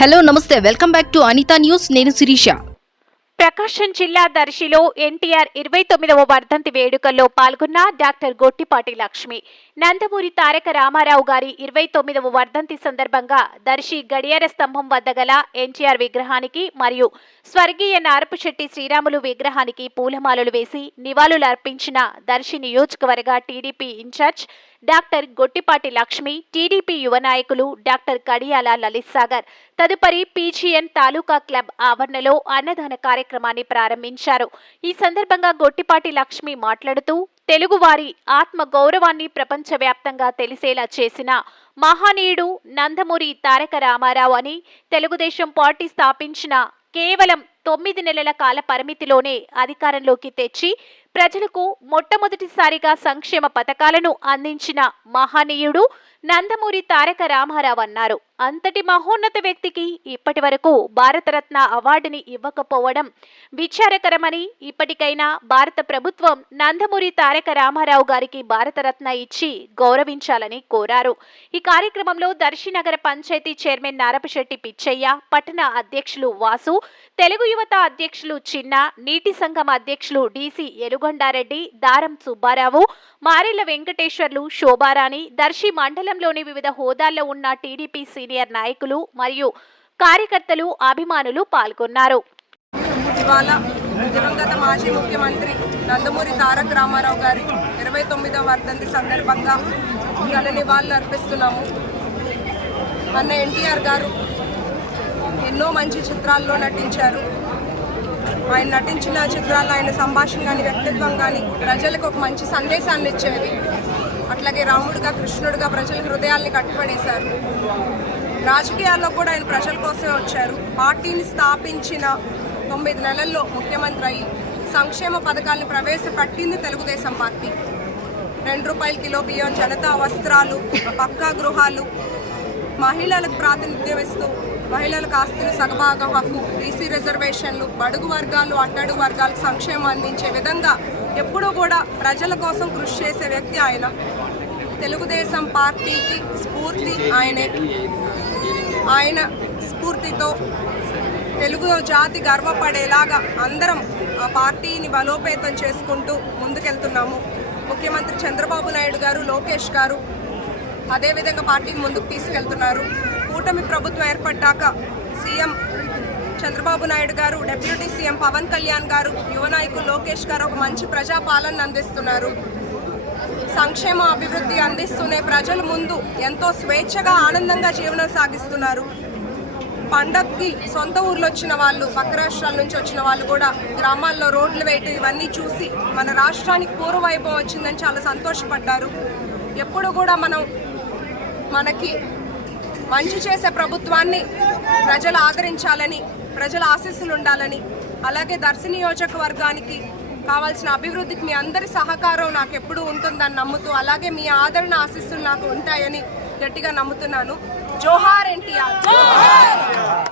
Hello నమస్తే. Welcome back to Anitha news. నేను శిరీష. ప్రకాశం జిల్లా దర్శిలో ఎన్టీఆర్ ఇరవై తొమ్మిదవ వర్ధంతి వేడుకల్లో పాల్గొన్న డాక్టర్ గొట్టిపాటి లక్ష్మి. నందమూరి తారక రామారావు గారి ఇరవై తొమ్మిదవ వర్ధంతి సందర్భంగా దర్శి గడియార స్తంభం వద్ద గల ఎన్టీఆర్ విగ్రహానికి మరియు స్వర్గీయ నారపుశెట్టి శ్రీరాములు విగ్రహానికి పూలమాలలు వేసి నివాళులు అర్పించిన దర్శి నియోజకవర్గ TDP in-charge doctor Gottipati Lakshmi TDP యువ నాయకులు డాక్టర్ కడియాల లలిత్ సాగర్ తదుపరి పీజీఎన్ తాలూకా క్లబ్ ఆవరణలో అన్నదాన కార్యక్రమాన్ని ప్రారంభించారు. ఈ సందర్భంగా గొట్టిపాటి లక్ష్మి మాట్లాడుతూ తెలుగువారి ఆత్మ గౌరవాన్ని ప్రపంచవ్యాప్తంగా తెలిసేలా చేసిన మహనీయుడు నందమూరి తారక రామారావు అని తెలుగుదేశం పార్టీ స్థాపించిన కేవలం తొమ్మిది నెలల కాల పరిమితిలోనే అధికారంలోకి తెచ్చి ప్రజలకు మొట్టమొదటిసారిగా సంక్షేమ పథకాలను అందించిన మహనీయుడు నందమూరి తారక రామారావు అన్నారు. అంతటి మహోన్నత వ్యక్తికి ఇప్పటి వరకు భారతరత్న అవార్డుని ఇవ్వకపోవడం విచారకరమని ఇప్పటికైనా భారత ప్రభుత్వం నందమూరి తారక రామారావు గారికి భారతరత్న ఇచ్చి గౌరవించాలని కోరారు. ఈ కార్యక్రమంలో దర్శినగర పంచాయతీ చైర్మన్ నారపశెట్టి పిచ్చయ్య పట్టణ అధ్యక్షులు వాసు తెలుగు యువత అధ్యక్షులు చిన్న నీటి సంఘం అధ్యక్షులు డిసి ఎలుగొండారెడ్డి దారం సుబ్బారావు మారెళ్ళ వెంకటేశ్వర్లు శోభారాణి దర్శి మండలంలోని వివిధ హోదాల్లో ఉన్న టీడీపీ సీనియర్ నాయకులు మరియు కార్యకర్తలు అభిమానులు పాల్గొన్నారు. ఇవాళ దివంగత మాజీ ముఖ్యమంత్రి నందమూరి తారక రామారావు గారి ఇరవై తొమ్మిదవ వర్ధంతి సందర్భంగా ఘన నివాళులు అర్పిస్తున్నాము. అన్న ఎన్టీఆర్ గారు ఎన్నో మంచి చిత్రాల్లో నటించారు. ఆయన నటించిన చిత్రాల్లో ఆయన సంభాషణ కానీ వ్యక్తిత్వం కానీ ప్రజలకు ఒక మంచి సందేశాన్ని ఇచ్చేవి. అట్లాగే రాముడుగా కృష్ణుడుగా ప్రజల హృదయాల్ని కట్టుబడేశారు. రాజకీయాల్లో కూడా ఆయన ప్రజల కోసమే వచ్చారు. పార్టీని స్థాపించిన తొమ్మిది నెలల్లో ముఖ్యమంత్రి అయి సంక్షేమ పథకాలను ప్రవేశపెట్టింది తెలుగుదేశం పార్టీ. రెండు రూపాయల కిలో బియ్యం జనతా వస్త్రాలు పక్కా గృహాలు మహిళలకు ప్రాతినిధ్యం ఇస్తూ మహిళలకు ఆస్తులు సగభాగం హక్కు బీసీ రిజర్వేషన్లు బడుగు వర్గాలు అట్టడుగు వర్గాలకు సంక్షేమం అందించే విధంగా ఎప్పుడూ కూడా ప్రజల కోసం కృషి చేసే వ్యక్తి ఆయన. తెలుగుదేశం పార్టీకి స్ఫూర్తి ఆయనే. ఆయన స్ఫూర్తితో తెలుగు జాతి గర్వపడేలాగా అందరం ఆ పార్టీని బలోపేతం చేసుకుంటూ ముందుకెళ్తున్నాము. ముఖ్యమంత్రి చంద్రబాబు నాయుడు గారు లోకేష్ గారు అదేవిధంగా పార్టీని ముందుకు తీసుకెళ్తున్నారు. కూటమి ప్రభుత్వం ఏర్పడ్డాక సీఎం చంద్రబాబు నాయుడు గారు డిప్యూటీ సీఎం పవన్ కళ్యాణ్ గారు యువ నాయకులు లోకేష్ గారు ఒక మంచి ప్రజాపాలన అందిస్తున్నారు. సంక్షేమ అభివృద్ధి అందిస్తూనే ప్రజల ముందు ఎంతో స్వేచ్ఛగా ఆనందంగా జీవనం సాగిస్తున్నారు. పండక్కి సొంత ఊర్లో వచ్చిన వాళ్ళు పక్క రాష్ట్రాల నుంచి వచ్చిన వాళ్ళు కూడా గ్రామాల్లో రోడ్లు వేయటం ఇవన్నీ చూసి మన రాష్ట్రానికి పూర్వవైభవం వచ్చిందని చాలా సంతోషపడ్డారు. ఎప్పుడు కూడా మనం మనకి మంచి చేసే ప్రభుత్వాన్ని ప్రజలు ఆదరించాలని ప్రజల ఆశీస్సులు ఉండాలని అలాగే దర్శి నియోజకవర్గానికి కావాల్సిన అభివృద్ధికి మీ అందరి సహకారం నాకు ఎప్పుడూ ఉంటుందని నమ్ముతూ అలాగే మీ ఆదరణ ఆశీస్సులు నాకు ఉంటాయని గట్టిగా నమ్ముతున్నాను. జోహార్ ఎన్టీఆర్.